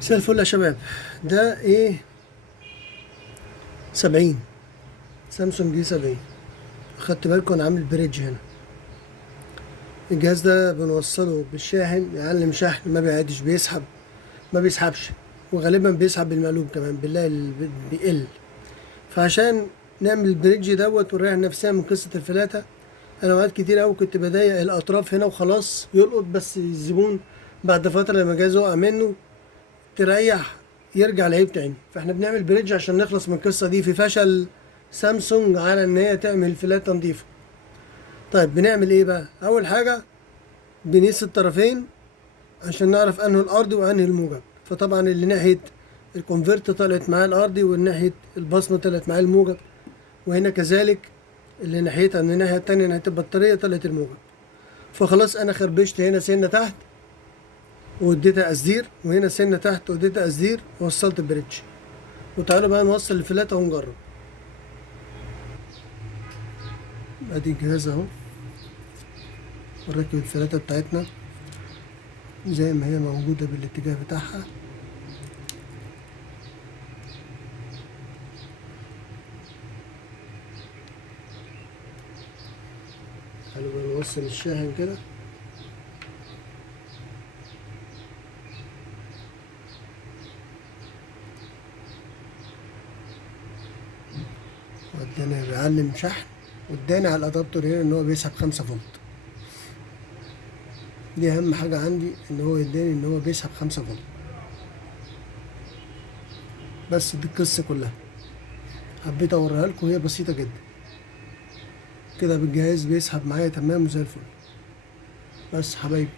مساء الفل يا شباب. ده ايه؟ 70 سامسونج دي 70. خدت بالكم انا عامل بريدج هنا. الجهاز ده بنوصله بالشاحن، يعلم شحن ما بيعدش، بيسحب ما بيسحبش، وغالبا بيسحب بالمقلوب كمان، بالله بيقل. فعشان نعمل البريدج دوت ونريح نفسنا من قصة الفلاتة، انا اوقات كتير اوي كنت بضيق الاطراف هنا وخلاص يلقط، بس الزبون بعد فترة لما الجهاز وقع منه تريح يرجع العيب تاني. فاحنا بنعمل بريدج عشان نخلص من القصه دي في فشل سامسونج على ان هي تعمل فلاتة نظيفه. طيب بنعمل ايه بقى؟ اول حاجه بنقيس الطرفين عشان نعرف انه الارضي وانهي الموجب. فطبعا اللي ناحيه الكونفرت طلعت معاه الارضي، واللي ناحيه البصمه طلعت معاه الموجب، وهنا كذلك اللي ناحيتها من الناحيه التانيه ناحيه البطاريه طلعت الموجب. فخلاص انا خربشت هنا سنه تحت واديتها قصدير، وهنا سنه تحت واديتها قصدير، ووصلت البريدج. وتعالوا بقى نوصل الفلاتة ونجرب. ادي الجهاز اهو، ونركب الفلاتة بتاعتنا زي ما هي موجودة بالاتجاه بتاعها. تعالوا بقى نوصل الشاحن كده. وداني بيعلم شحن، واداني على الادابتور هنا ان هو بيسحب 5 فولت. دي اهم حاجة عندي، ان هو يداني ان هو بيسحب 5 فولت. بس دي القصة كلها، حبيت اوريها لكم، هي بسيطة جدا كده. بالجهاز بيسحب معايا تمام وزي الفل. بس حبايبي،